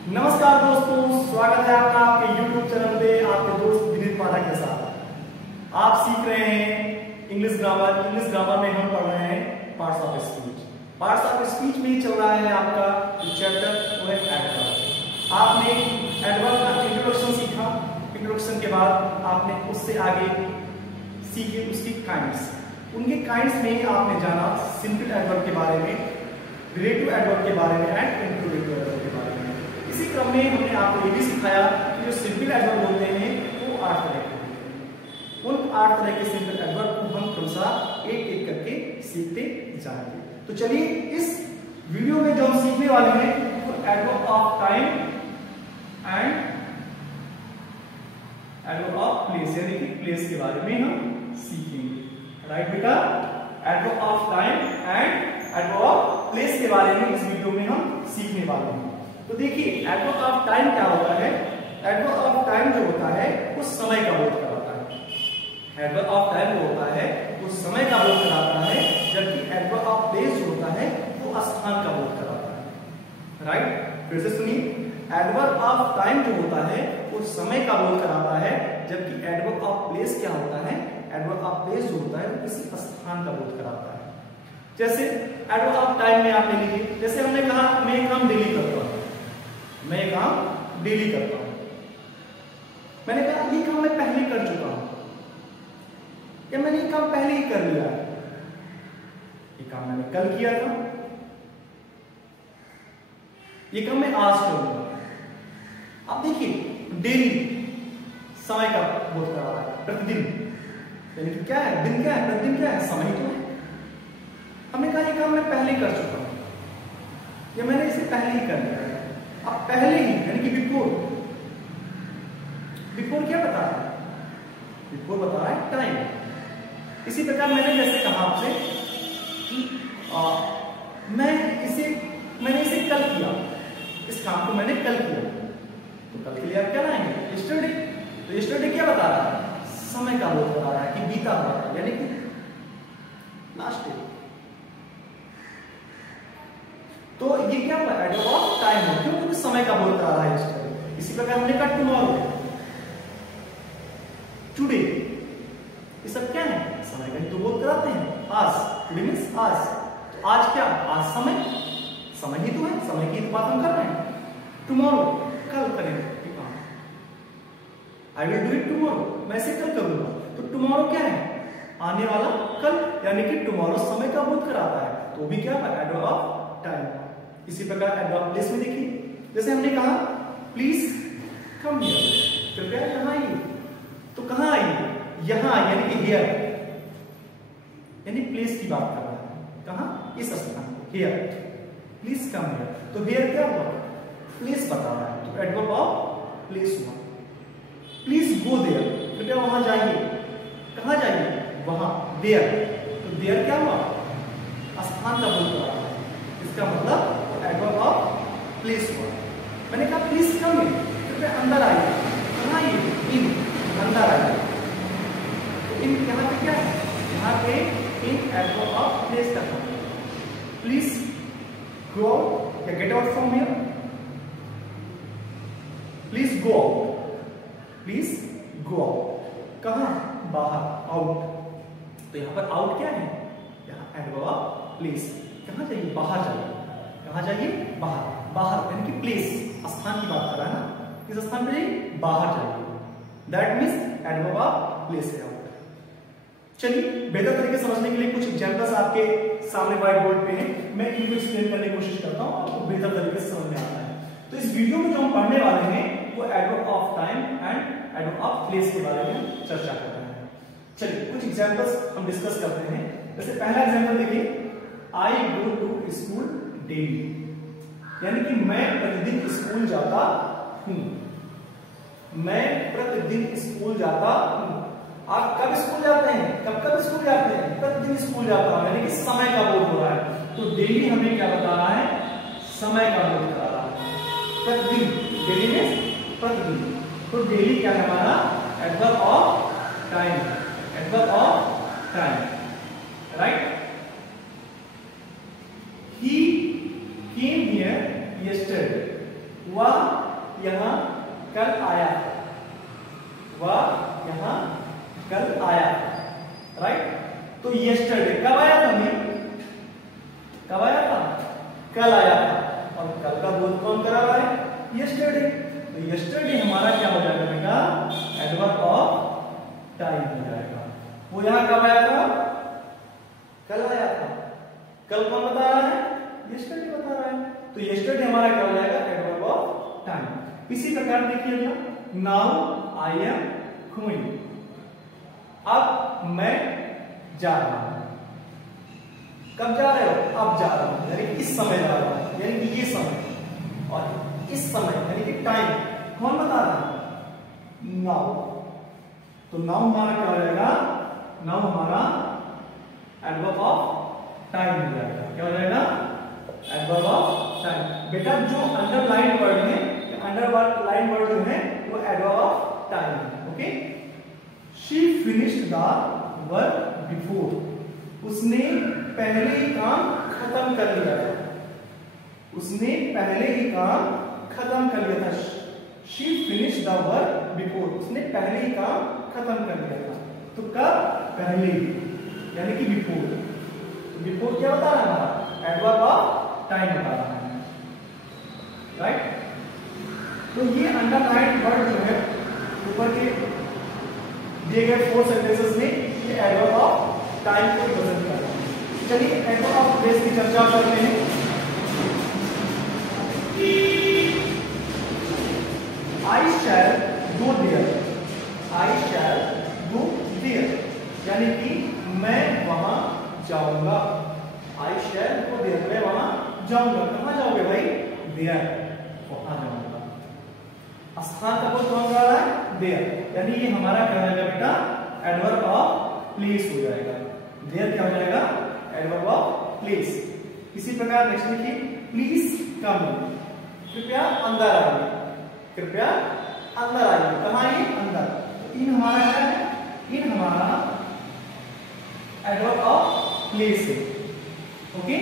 नमस्कार दोस्तों, स्वागत है आपका आपके YouTube चैनल पे आपके दोस्त विनीत पाठक के साथ। आप सीख रहे हैं इंग्लिश ग्रामर। इंग्लिश ग्रामर में हम पढ़ रहे हैं parts of speech. Parts of speech में ही चल रहा है आपका चैप्टर, वो है एडवर्ब। आपने एडवर्ब का इंट्रोडक्शन सीखा। इंट्रोडक्शन के बाद आपने उससे आगे सीखे उसकी काइंड्स। उनके काइंड्स में आपने जाना सिंपल एडवर्ब के बारे में, रिलेटिव एडवर्ब के बारे में एंड इंट्रोगेटिव एडवर्ब के बारे में। इसी क्रम में हमने आपको ये भी सिखाया कि जो सिंपल एडवर्ब होते हैं वो 8 तरह के होते हैं। उन 8 तरह के सिंपल एडवर्ब को हम क्रमशः एक एक करके सीखते जाएंगे। तो चलिए इस वीडियो में जो हम सीखने वाले हैं वो adverb of time and adverb of place, यानी कि प्लेस के बारे में हम सीखेंगे। राइट बेटा, adverb of time and adverb of place के बारे में इस वीडियो में हम सीखने वाले हैं। तो देखिए एडवर्ब ऑफ टाइम क्या होता है। एडवर्ब ऑफ टाइम जो होता है वो समय का बोध कराता है। एडवर्ब ऑफ टाइम जो होता है वो समय का बोध कराता है, जबकि एडवर्ब ऑफ प्लेस जो होता है वो स्थान का बोध कराता है। राइट, फिर से सुनिए, एडवर्ब ऑफ टाइम जो होता है वो समय का बोध कराता है, जबकि एडवर्ब ऑफ प्लेस क्या होता है, एडवर्ब ऑफ प्लेस जो होता है वो किसी स्थान का बोध कराता है। जैसे एडवर्ब ऑफ टाइम में आपने लिखे, जैसे हमने कहा मैं एक काम डेली करता हूं, मैं काम डेली करता हूं। मैंने कहा ये काम मैं पहले कर चुका हूं, या मैंने ये काम पहले ही कर लिया है। ये काम मैंने कल किया था, ये काम मैं आज करूंगा। अब देखिए डेली समय का बोध कर रहा है, प्रतिदिन, यानी कि क्या है, दिन क्या है, प्रतिदिन क्या है, समय तो है। हमने कहा ये काम मैं पहले कर चुका हूं, या मैंने इसे पहले ही कर लिया है। अब पहले ही यानी कि बिफोर, बिफोर क्या बता रहा है, बिफोर बता रहा है टाइम। इसी प्रकार मैंने जैसे कहा आपसे कि मैंने इसे कल किया, इस काम को मैंने कल किया, तो कल के लिए आप क्या लाएंगे, यस्टरडे। तो यस्टरडे क्या बता रहा है, समय का बोध बता रहा है कि बीता हुआ है, यानी कि लास्ट डे। तो ये क्या हुआ, एडवर्ब ऑफ टाइम है, क्योंकि समय का बोध करा रहा है यस्टरडे। इसी प्रकार हमने कहा टुमारो, टुडे, ये सब क्या है, समय का ही तो बोध कराते हैं। आज, टुडे मींस आज, तो आज क्या, आज समय, समय ही तो है, समय की तो बात हम कर रहे हैं। टुमारो, कल करेंगे ये काम, I will do it tomorrow, मैं इसे कल करूंगा। तो टुमारो क्या है, आने वाला कल, यानी कि टुमारो समय का बोध कराता है, तो भी क्या है, एडवर्ब ऑफ टाइम। इसी प्रकार एडवर्ब ऑफ प्लेस में देखिए, जैसे हमने कहा प्लीज कम हियर, कृपया यहां आइए, तो कहां आइए, यहां, यानी कि हियर, यानी प्लेस की बात कर रहा है, कहां, इस स्थान को, हियर, प्लीज कम हियर। तो हियर क्या हुआ, प्लेस बता रहा है, तो एडवर्ब ऑफ प्लेस हुआ। प्लीज गो देयर, कृपया वहां जाइए, कहां जाइए, वहां, देयर, तो देयर क्या हुआ, स्थान का बोध कर रहा है, इसका मतलब एडवर्ब ऑफ प्लेस हुआ। मैंने कहा प्लीज कम इन, कृपया अंदर आइए, कहां आइए, इन, अंदर आइए। तो इन यहाँ पे क्या है, यहाँ पे इन एडवर्ब ऑफ प्लेस का था। प्लीज गो आउट या get out from here, please go out, please go out, कहां, बाहर, आउट। तो यहाँ पर आउट क्या है, यहाँ एडवर्ब ऑफ प्लेस, कहां जाइए, बाहर जाइए, कहां जाइए, बाहर, बाहर यानी कि प्लेस, स्थान की बात कर रहा है ना, किस स्थान पे जाइए, बाहर जाइए, that means adverb of place है। चलिए बेहतर तरीके से समझने के लिए कुछ एग्जांपल्स आपके सामने व्हाइट बोर्ड पे हैं, मैं इनको एक्सप्लेन करने की कोशिश करता हूं, आपको बेहतर तरीके से समझ में आता है। तो इस वीडियो में जो हम पढ़ने वाले हैं वो adverb of time and adverb of place के बारे में चर्चा कर रहे हैं। चलिए कुछ एग्जांपल्स हम डिस्कस करते हैं। जैसे पहला एग्जांपल देखिए, आई गो टू स्कूल डेली, यानी कि मैं प्रतिदिन स्कूल जाता हूं, मैं प्रतिदिन स्कूल जाता हूं। आप कब स्कूल जाते हैं, कब स्कूल जाते हैं, प्रतिदिन स्कूल जाता हूं, यानी कि समय का बोध हो रहा है। तो डेली हमें क्या बता रहा है, समय का बोध करा रहा है, प्रतिदिन, डेली में प्रतिदिन। तो डेली क्या है हमारा, adverb of time, adverb of time, right. He came here yesterday, वह यहाँ कल आया, वह यहाँ कल आया, राइट। तो यस्टरडे कब आया था मैं, कब आया था, कल आया था, और कल का बोध कौन करा रहा है, यस्टरडे। तो यस्टरडे हमारा क्या हो जाएगा बेटा, एडवर्ब ऑफ टाइम हो जाएगा। वो यहाँ कब आया था, कल आया था, कल कौन बता रहा है, यस्टरडे बता रहा है। तो यस्टरडे हमारा क्या हो जाएगा, एडवर्ब ऑफ टाइम। इसी प्रकार देखिएगा, नाउ आई एम गोइंग, अब मैं जा रहा हूं। कब जा रहे हो, अब जा रहा हूं, यानी इस समय जा रहा हूं, यानी कि ये समय, और इस समय यानी कि टाइम कौन बता रहा है, नाउ। तो नाउ हमारा क्या हो जाएगा, नाउ हमारा एडवर्ब ऑफ टाइम हो जाएगा। क्या हो जाएगा, एडवर्ब ऑफ टाइम। बेटा जो अंडरलाइन वर्ड है, अंडरलाइन वर्ड जो है वो एडवर्ब ऑफ टाइम है। Okay, she finished the work before, उसने पहले ही काम खत्म कर लिया था, उसने पहले ही काम खत्म कर लिया था। She finished the work before, उसने पहले ही काम खत्म कर लिया था। तो कब, पहले, यानी कि बिफोर। बिफोर क्या बता रहा है, एडवर्ब ऑफ टाइम बता रहा है, राइट। तो ये अंडरलाइन वर्ड जो है ऊपर के दिए गए 4 सेंटेंसेस में, ये एडवर्ब ऑफ टाइम को रिप्रेजेंट कर रहा है। चलिए एडवर्ब ऑफ प्लेस की चर्चा करते हैं। आई शैल go there, I shell go there, यानी कि मैं वहां जाऊंगा। आई शैल गो देयर, मैं वहां जाऊंगा। कहां जाओगे भाई, देयर, वहां जाऊंगा। स्थान का बोध कौन कर रहा है, देयर, यानी ये हमारा क्या हो जाएगा बेटा, एडवर्ब ऑफ प्लेस हो जाएगा। देयर क्या हो जाएगा, एडवर्ब ऑफ प्लेस। इसी प्रकार नेक्स्ट देखिए, प्लीज कम, कृपया अंदर आइए, कृपया अंदर आइए। कहां आइए, अंदर। इन हमारा क्या है, इन हमारा एडवर्ब ऑफ प्लेस है। ओके,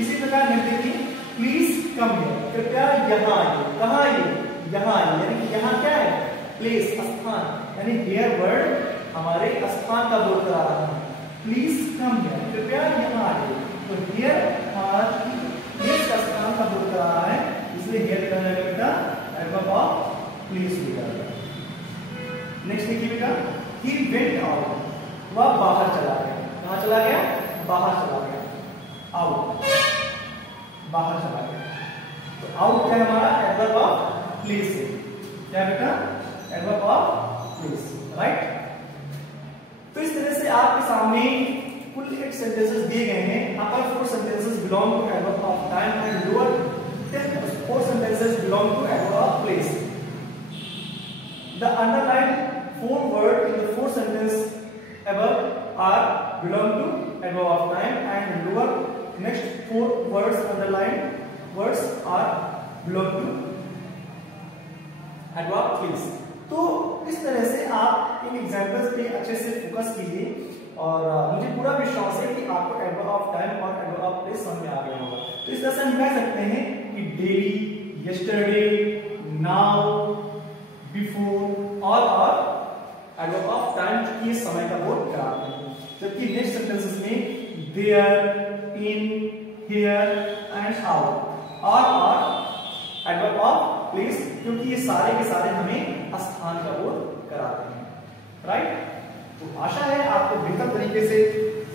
इसी प्रकार नेक्स्ट देखिए, प्लीज कम हियर, कृपया यहां आइए। कहां आइए, यहां आइए, यानी कि यहां क्या है, प्लेस, स्थान, यानी हियर वर्ड हमारे स्थान का बोध करा रहा है। प्लीज कम हियर, कृपया यहां आइए। तो हियर हमारा प्लेस का स्थान का बोध करा रहा है, इसलिए हियर क्या हो बेटा, एडवर्ब ऑफ प्लेस हो जाएगा। नेक्स्ट देखिए बेटा, ही वेंट आउट, वह बाहर चला गया। कहां चला गया, बाहर चला गया, आउट, बाहर चला गया। तो आउट क्या हमारा, एडवर्ब ऑफ प्लेस है। क्या बेटा, एडवर्ब ऑफ प्लेस, राइट। तो इस तरह से आपके सामने कुल 8 सेंटेंसेस दिए गए हैं। Upper 4 sentences belong to adverb of time and lower 4 sentences belong to adverb of place. The underline 4 word in the 4 sentence above are belong to adverb of time and lower next 4 words underlined words are belong to adverb place। तो इस तरह से आप इन examples पे अच्छे से focus कीजिए और मुझे पूरा विश्वास है कि आपको एडवर्ब ऑफ टाइम और एडवर्ब ऑफ प्लेस समझ में आ गया होगा। तो इस तरह से हम कह सकते हैं कि daily, yesterday, now, before all are adverb of time, जो कि समय का बोध कराते हैं। जबकि नेक्स्ट सेंटेंसेस में there, in, here and out are adverb of place, क्योंकि ये सारे के सारे हमें स्थान का बोध कराते हैं, राइट। तो आशा है आपको बेहतर तरीके से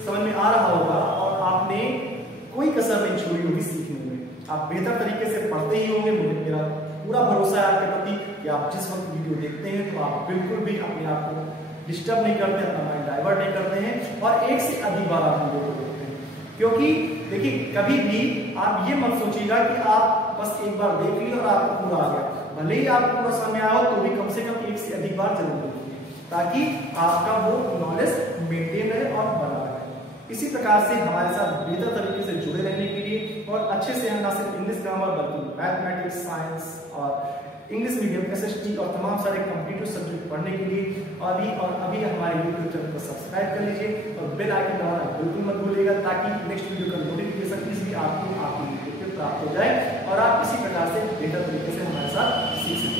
समझ में आ रहा होगा और आपने कोई कसर नहीं छोड़ी होगी सीखने में। आप बेहतर तरीके से पढ़ते ही होंगे, मुझे मेरा पूरा भरोसा है आपके प्रति कि आप जिस वक्त वीडियो देखते हैं तो आप बिल्कुल भी अपने आप को डिस्टर्ब नहीं करते, अपना माइंड डाइवर्ट नहीं करते हैं और एक से अधिक बार आप वीडियो को देखते हैं। क्योंकि देखिए, कभी भी आप ये मत सोचिएगा कि आप बस एक बार देख लिए और आपको पूरा आ गया। भले ही आपको पूरा समय आओ तो भी कम से कम एक से अधिक बार जरूर देखिए, ताकि आपका वो नॉलेज मेंटेन रहे और बना रहे। इसी प्रकार से हमारे साथ बेहतर तरीके से जुड़े रहने के लिए और अच्छे से हम ना सिर्फ इंग्लिश ग्रामर बल्कि मैथमेटिक्स, साइंस और इंग्लिश मीडियम, SST और तमाम सारे कंप्यूटर सब्जेक्ट पढ़ने के लिए अभी हमारे यूट्यूब चैनल को सब्सक्राइब कर लीजिए और बेल आइकन दबाना बिल्कुल मत भूलिएगा, ताकि नेक्स्ट वीडियो का नोटिफिकेशन इसलिए आपकी वीडियो पे प्राप्त हो जाए और आप इसी प्रकार से बेहतर तरीके से हमारे साथ सीख सकते हैं।